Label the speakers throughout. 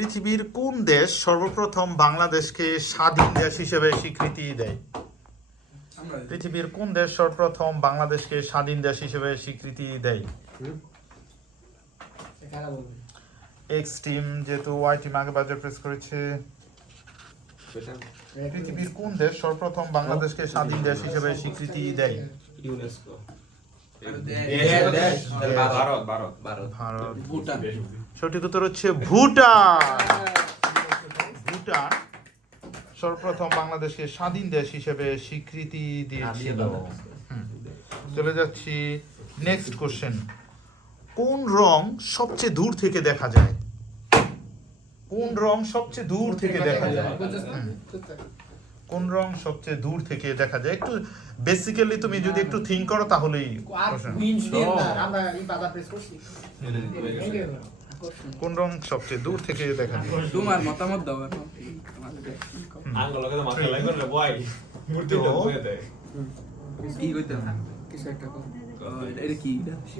Speaker 1: পৃথিবীর কোন দেশ সর্বপ্রথম বাংলাদেশকে স্বাধীন দেশ হিসেবে স্বীকৃতি দেয়? পৃথিবীর কোন দেশ সর্বপ্রথম বাংলাদেশকে স্বাধীন দেশ হিসেবে স্বীকৃতি দেয়? এক্স টিম যেহেতু ওয়াই টিম আগে বাজার প্রেস করেছে। পৃথিবীর কোন দেশ সর্বপ্রথম বাংলাদেশকে স্বাধীন দেশ হিসেবে স্বীকৃতি দেয়?
Speaker 2: ইউনেস্কো ভারত ভারত
Speaker 3: ভারত
Speaker 1: ভারত
Speaker 2: ভুটান।
Speaker 1: সঠিক উত্তর হচ্ছে ভুটান ভুটান সর্বপ্রথম বাংলাদেশকে স্বাধীন দেশ হিসেবে স্বীকৃতি দিয়েছিল। চলে যাচ্ছি নেক্সট কোশ্চেন। কোন রং সবচেয়ে দূর থেকে দেখা যায়? কোন রং সবচেয়ে দূর থেকে দেখা যায়। কোন রং সবচেয়ে দূর থেকে দেখা যায়? একটু বেসিক্যালি তুমি যদি একটু থিঙ্ক করো তাহলেই কোন রং সবচেয়ে দূর থেকে দেখা যায়?
Speaker 2: তোমার মতামত দাও এখন। কিছু একটা এটা- কি?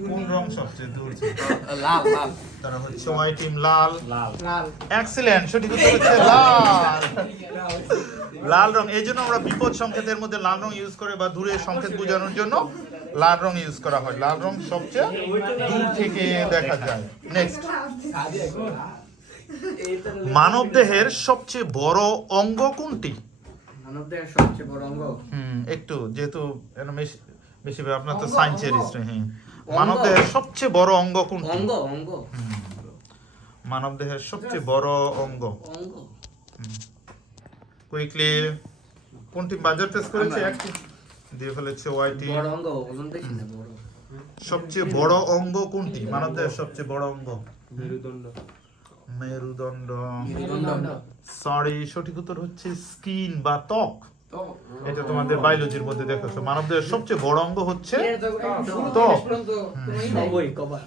Speaker 1: কোন রং সবচেয়ে দূর
Speaker 2: লাল লাল।
Speaker 1: তারা হচ্ছে ওয়াই টিম লাল।
Speaker 3: লাল।
Speaker 1: এক্সিলেন্ট সঠিক উত্তর হচ্ছে লাল। লাল রং এই জন্য আমরা বিপদ সংকেতের মধ্যে লাল রং ইউজ করে বা দূরে সংকেত বোঝানোর জন্য লাল রং ইউজ করা হয়। লাল রং সবচেয়ে দূর থেকে দেখা যায়। নেক্সট মানব দেহের সবচেয়ে বড় অঙ্গ কোনটি?
Speaker 4: মানবদের সবচেয়ে বড় অঙ্গ?
Speaker 1: হুম একটু যেহেতু বেশি আপনার তো সায়েন্সের হ্যাঁ মানব দেহের সবচেয়ে বড় অঙ্গ কোনটি?
Speaker 4: অঙ্গ অঙ্গ।
Speaker 1: মানব দেহের সবচেয়ে বড় অঙ্গ।
Speaker 4: অঙ্গ।
Speaker 1: কুইকলি কোন টিম বাজার টেস্ট করেছে। দিয়ে ফেলেছে ওয়াই টিম
Speaker 4: বড় অঙ্গ ওজন বেশি না বড়।
Speaker 1: সবচেয়ে বড় অঙ্গ কোনটি? মানব দেহের সবচেয়ে বড় অঙ্গ।
Speaker 3: মেরুদণ্ড।
Speaker 1: মেরুদণ্ড। সরি সঠিক উত্তর হচ্ছে স্কিন বা ত্বক। এটা তোমাদের বায়োলজির মধ্যে দেখেছ। মানব দেহের সবচেয়ে বড় অঙ্গ হচ্ছে
Speaker 4: সবই কবার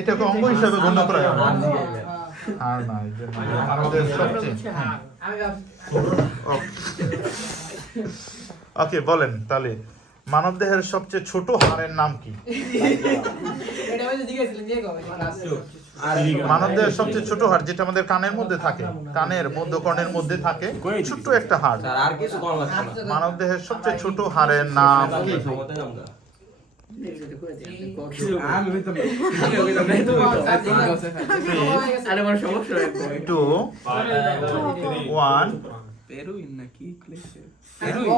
Speaker 1: এটাকে অঙ্গ হিসাবে গণ্য করা হয় আর না এই মানব দেহের সবচেয়ে। হ্যাঁ। ওকে বলেন তাহলে মানব দেহের সবচেয়ে ছোট হাড়ের নাম কি? মানব দেহের সবচেয়ে ছোট হাড় যেটা আমাদের কানের মধ্যে থাকে কানের মধ্যকর্ণের মধ্যে থাকে ছোট্ট একটা হাড়।
Speaker 3: স্যার আর কিছু কম লাগছে না।
Speaker 1: মানব দেহের সবচেয়ে ছোট হাড়ের নাম কি? টু ওয়ান
Speaker 2: পেরুইন না। কি ক্লেশে? পেরুইন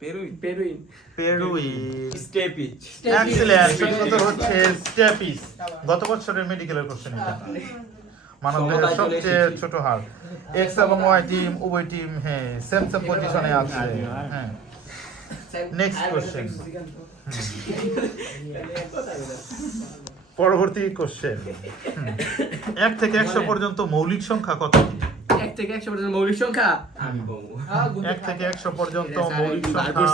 Speaker 2: পেরুইন
Speaker 4: পেরুইন
Speaker 1: পেরুইন
Speaker 3: স্টেপিচ
Speaker 1: এক্সিলেন্ট উত্তর হচ্ছে স্টেপিস গত বছরের মেডিকেলের কোশ্চেন এটা। মানব দেহের
Speaker 3: সমতায় চলে
Speaker 1: সবচেয়ে। ছোট হাড় এক্স এবং ওয়াই টিম উভয় টিম হ্যাঁ সেম সেম পজিশনে আছে। হ্যাঁ। Next question. পরবর্তী কোশ্চেন এক থেকে একশো পর্যন্ত মৌলিক সংখ্যা কত?
Speaker 4: এক থেকে একশো পর্যন্ত মৌলিক সংখ্যা?
Speaker 1: এক থেকে একশো পর্যন্ত মৌলিক সংখ্যা।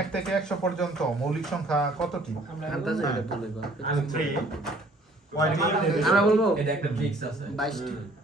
Speaker 1: এক থেকে একশো পর্যন্ত মৌলিক সংখ্যা কতটি
Speaker 4: আমরা বলব।
Speaker 3: এটা একটা আছে।
Speaker 4: বাইশটি।